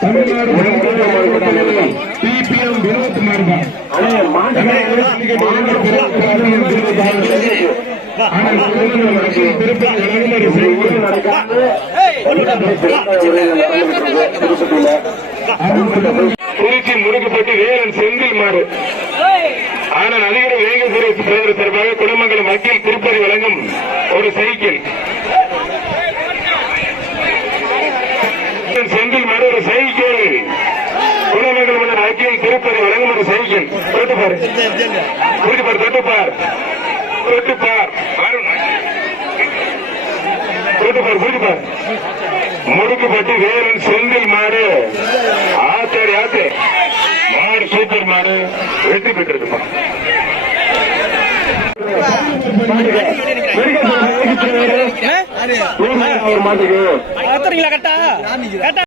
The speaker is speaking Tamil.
தமிழ்நாடு பிபிஎம் வினோத் மார்பா குறிச்சி முடுக்கப்பட்டு வேலன் செந்தில் மாறு ஆனால் அதிகார பேர் சார்பாக குடமங்கலம் வக்கீல் திருப்பதி வழங்கும் ஒரு சைக்கிள் செந்தில் மாறு ஒரு சைக்கிள். குடமங்கலம் மன்னர் ஐக்கிய திருப்பதி வழங்கும் ஒரு சைக்கிள். தொட்டுப்பார் தொட்டுப்பார் தொட்டுப்பார் தொட்டுப்பார் தொட்டு பார். அருண். தொட்டு பார் தொட்டு முடுக்கப்பட்டு வேலன் செந்தில் மாடு. ஆத்தாரி ஆத்து. மாடு சூப்பர் மாடு. வெற்றி பெற்றிருப்பா ஒரு மாட்டுக்கு கரெக்டா